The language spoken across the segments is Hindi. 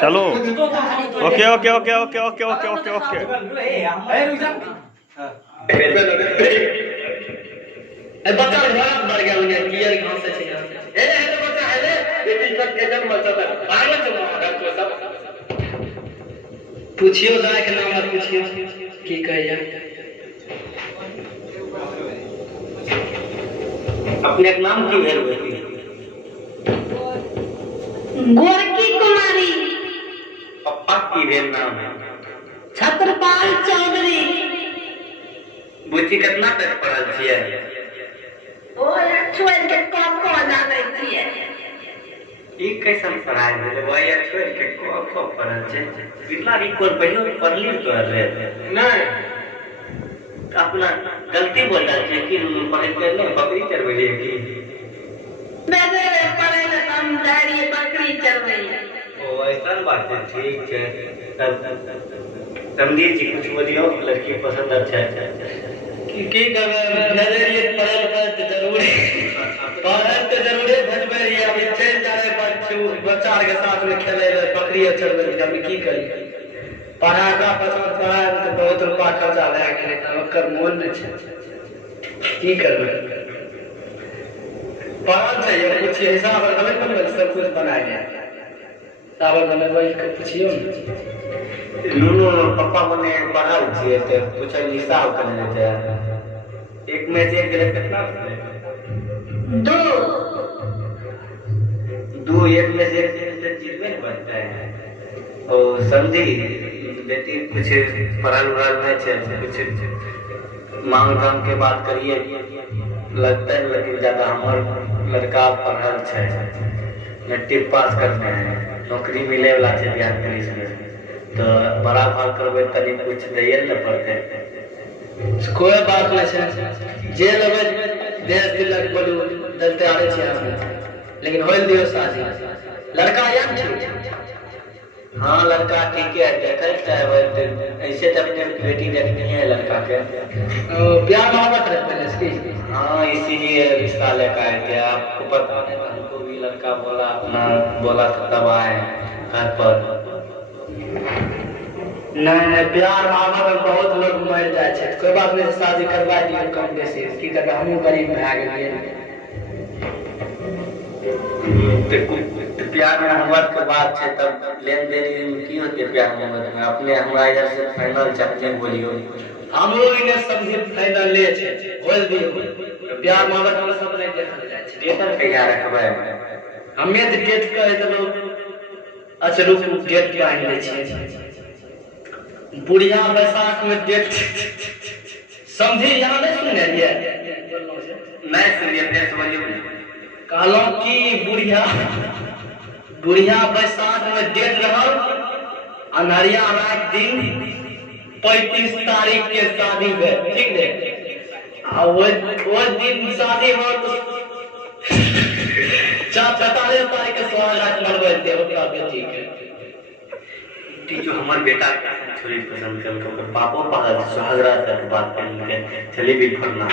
चलो okay okay okay okay okay okay okay okay बच्चा मर गया उन्हें क्लियर कहां से छै ए हेलो बच्चा हेले बेटी सब के जन्म सब पागल छै डॉक्टर सब पूछियो दाई के नाम मत पूछियो की कहैया अपने के नाम की भेल बेटी गोरकी कुमारी पप्पा की भेल नाम है छत्रपाल चौधरी बुच्ची कितना तक पढ़ल छियै ओ छोड़ के कौन जाने छियै ई कैसन पढ़ाई भेल वो यार छोड़ के कौन पढ़ल छै कितना ई कोन पढ़ियो पढ़ली तो रहे नहीं अपना गलती बोल रहा है कि पढ़े के नहीं बकरी चरबे की मैंने पढ़े ले हम डायरी बकरी चरबे ओ ऐसा बात है ठीक है तब समझी जी कुछ बोलियो लड़की पसंद अच्छा है की करबे नजरिए पढ़ल तो जरूरी पढ़ल तो जरूरी भजबे ये अभी चल जाए बच्चू बच्चा के साथ में खेले बकरी चरबे हम की करी पढ़ा का पसंद पढ़ा तो बहुत रुपया खर्चा लगा गेले त ओकर मोन न छै की करबे पढ़ल छै ये कुछ हिसाब गलत बनबे सब कुछ बना ले साबर बनबे के पूछियो नुनु पापा मने पढ़ाल छिए त कुछ हिसाब करने छै एक में से एक गेले कितना दो एक में से एक चीज में बनता है ओ समझी बेटी कुछ पढ़ल उड़ल नहीं है कुछ मांग धाम के बात करिए लगता है लेकिन ज्यादा हमार लड़का पढ़ल है मैट्रिक पास करने हैं नौकरी मिले वाला है बिहार पुलिस में तो बड़ा भाग करबे तनी कुछ दैये न पड़ते कोई बात नहीं है जे लगे देश दिलक बोलू दलते आरे छै लेकिन होल दियो शादी लड़का या हाँ लड़का ठीक है देखा चाहे ऐसे तो अपने बेटी देखनी है लड़का के प्यार मोहब्बत रहते हैं इसकी हाँ इसीलिए रिश्ता लेकर आए थे आपको पता नहीं हमको भी लड़का बोला अपना बोला था तब आए घर पर नहीं प्यार मोहब्बत में बहुत लोग मर जाए कोई बात नहीं शादी करवा दियो कम बेसी की करबे हमहूँ गरीब भए गेलिए प्यार मोहब्बत के बात है तब लेन देन की होते प्यार मोहब्बत में अपने हमरा इधर से फाइनल चाहते बोलियो हमरो इने समझे फाइनल ले छै होल दियो प्यार मोहब्बत में सब नहीं देखल जाय छै डेट कहिया रखबै हमें तो डेट कह देलो अच्छा रुक डेट काहे दै छै बुढ़िया बैसाख में डेट समझी यहां नहीं सुनलिए नहीं सुनिए फिर से बोलियो कहलो कि बुढ़िया बैसाख में डेट रहल अनहरिया रात दिन 35 तारीख के शादी भेल ठीक है आ वो दिन शादी हो तो 45 तारीख के स्वागत मनबै थे ओकरा बेटी के जो हमर बेटा छोरी पसंद कर तो पापो पागल सुहागरा तक बात करके चली भी फरना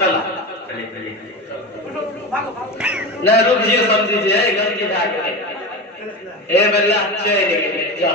चला चली ना रुक जियो समझी जे गलती भए गेलै ए बल्ला चल गेलै जा